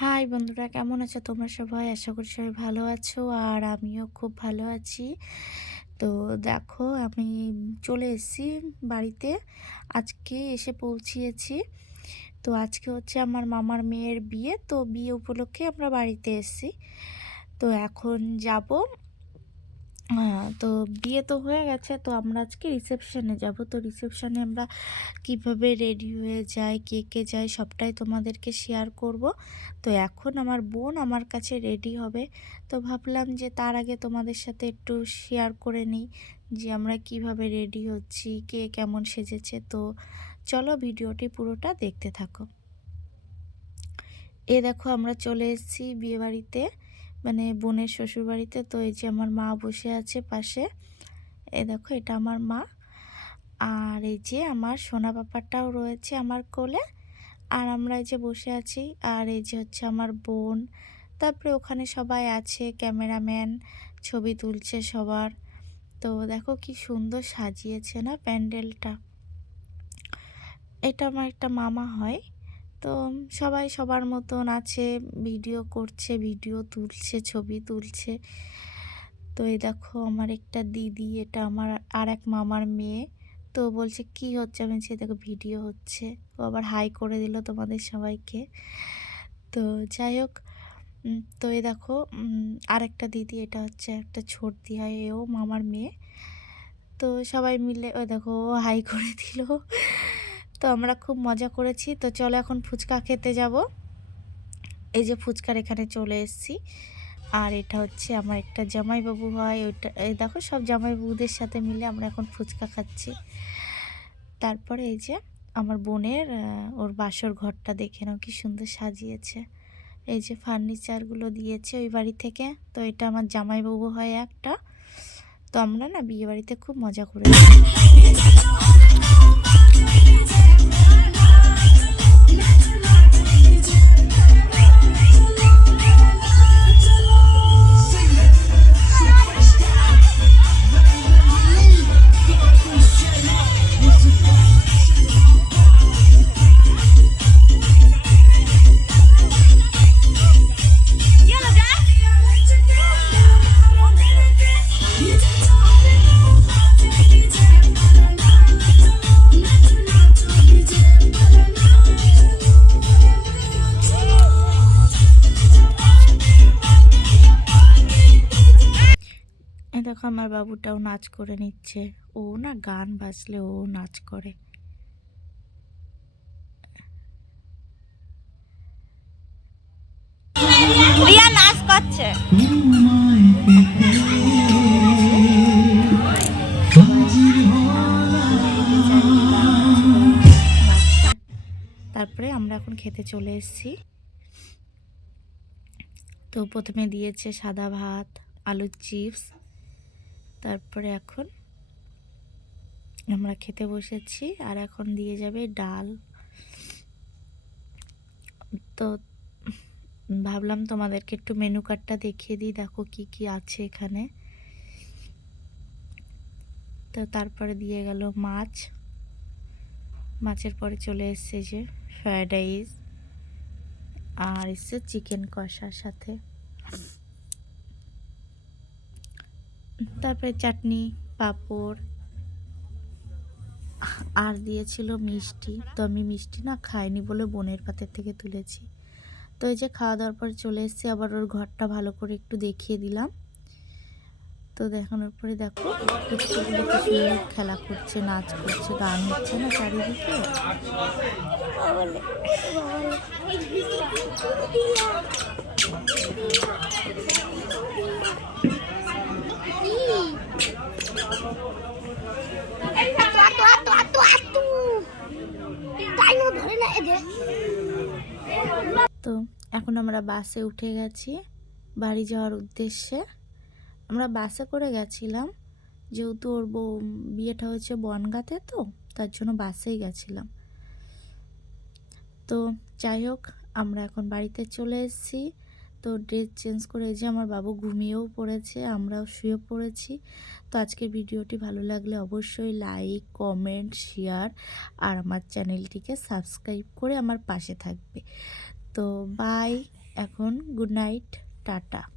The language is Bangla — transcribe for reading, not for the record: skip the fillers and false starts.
হাই বন্ধুরা, কেমন আছো তোমরা সবাই? আশা করি সবাই ভালো আছো আর আমিও খুব ভালো আছি। তো দেখো, আমি চলে এসেছি বাড়িতে। আজকে এসে পৌঁছিয়েছি। তো আজকে হচ্ছে আমার মামার মেয়ের বিয়ে, তো বিয়ে উপলক্ষে আমরা বাড়িতে এসেছি। তো এখন যাব। তো বিয়ে তো হয়ে গেছে, তো আমরা আজকে রিসেপশনে যাব। তো রিসেপশনে আমরা কিভাবে রেডি হয়ে যাই, কে কে যায়, সবটাই তোমাদেরকে শেয়ার করব। তো এখন আমার বোন আমার কাছে রেডি হবে, তো ভাবলাম যে তার আগে তোমাদের সাথে একটু শেয়ার করে নিই যে আমরা কিভাবে রেডি হচ্ছি, কে কেমন সেজেছে। তো চলো ভিডিওটি পুরোটা দেখতে থাকো। দেখো, আমরা চলে এসেছি বিয়েবাড়িতে, মানে বোনের শ্বশুরবাড়িতে। তো এই যে আমার মা বসে আছে পাশে। দেখো, এটা আমার মা। আর এই যে আমার সোনা পাপাটাও রয়েছে আমার কোলে। আর আমরা এই যে বসে আছি। আর এই যে হচ্ছে আমার বোন। তারপরে ওখানে সবাই আছে, ক্যামেরাম্যান ছবি তুলছে সবার। তো দেখো কি সুন্দর সাজিয়েছে না প্যান্ডেলটা। এটা আমার একটা মামা হয়। তো সবাই সবার মতন আছে, ভিডিও করছে, ভিডিও তুলছে, ছবি তুলছে। তো এই দেখো আমার একটা দিদি, এটা আমার আর এক মামার মেয়ে। তো বলছে কি হচ্ছে, আমি বলছি দেখো ভিডিও হচ্ছে। ও আবার হাই করে দিল তোমাদের সবাইকে। তো যাই হোক, তো এই দেখো আর একটা দিদি, এটা হচ্ছে একটা ছোটদি হয়, এও মামার মেয়ে। তো সবাই মিলে ওই দেখো ও হাই করে দিল। তো আমরা খুব মজা করেছি। তো চলো এখন ফুচকা খেতে যাব। এই যে ফুচকার এখানে চলে এসেছি। আর এটা হচ্ছে আমার একটা জামাইবাবু হয়, ওইটা এই দেখো সব জামাইবাবুদের সাথে মিলে আমরা এখন ফুচকা খাচ্ছি। তারপরে এই যে আমার বোনের ওর বাসর ঘরটা দেখে নাও কি সুন্দর সাজিয়েছে। এই যে ফার্নিচারগুলো দিয়েছে ওই বাড়ি থেকে। তো এটা আমার জামাইবাবু হয় একটা। তো আমরা না বিয়ে বাড়িতে খুব মজা করেছি। দেখো আমার বাবুটাও নাচ করে নিচ্ছে। ও না গান বাজলে ও নাচ করে। রিয়া নাচ করছে। তারপরে আমরা এখন খেতে চলে এসেছি। তো প্রথমে দিয়েছে সাদা ভাত, আলুর চিপস। তারপরে এখন আমরা খেতে বসেছি। আর এখন দিয়ে যাবে ডাল। তো ভাবলাম তোমাদেরকে একটু মেনু কার্ডটা দেখিয়ে দিই, দেখো কি কি আছে এখানে। তো তারপরে দিয়ে গেল মাছ। মাছের পরে চলে এসছে যে ফ্রায়েড রাইস, আর এসছে চিকেন কষার সাথে। তারপরে চাটনি, পাঁপড়, আর দিয়েছিল মিষ্টি। তো আমি মিষ্টি না খাইনি বলে বোনের পাতের থেকে তুলেছি। তো এই যে খাওয়া দাওয়ার পর চলে এসেছি, আবার ওর ঘরটা ভালো করে একটু দেখিয়ে দিলাম। তো দেখানোর পরে দেখো পুচকুগুলো কি সুন্দর খেলা করছে, নাচ করছে, গান হচ্ছে না চারিদিকে। তো এখন আমরা বাসে উঠে গেছি বাড়ি যাওয়ার উদ্দেশ্যে। আমরা বাসে করে গেছিলাম, যেহেতু ওর বিয়েটা হয়েছে বনগাঁতে, তো তার জন্য বাসেই গেছিলাম। তো যাই হোক, আমরা এখন বাড়িতে চলে এসেছি। তো ড্রেস চেঞ্জ করে যে আমার বাবু ঘুমিয়েও পড়েছে, আমরাও শুয়ে পড়েছি। তো আজকের ভিডিওটি ভালো লাগলে অবশ্যই লাইক, কমেন্ট, শেয়ার আর আমার চ্যানেলটিকে সাবস্ক্রাইব করে আমার পাশে থাকবে। তো বাই। এখন গুড নাইট, টাটা।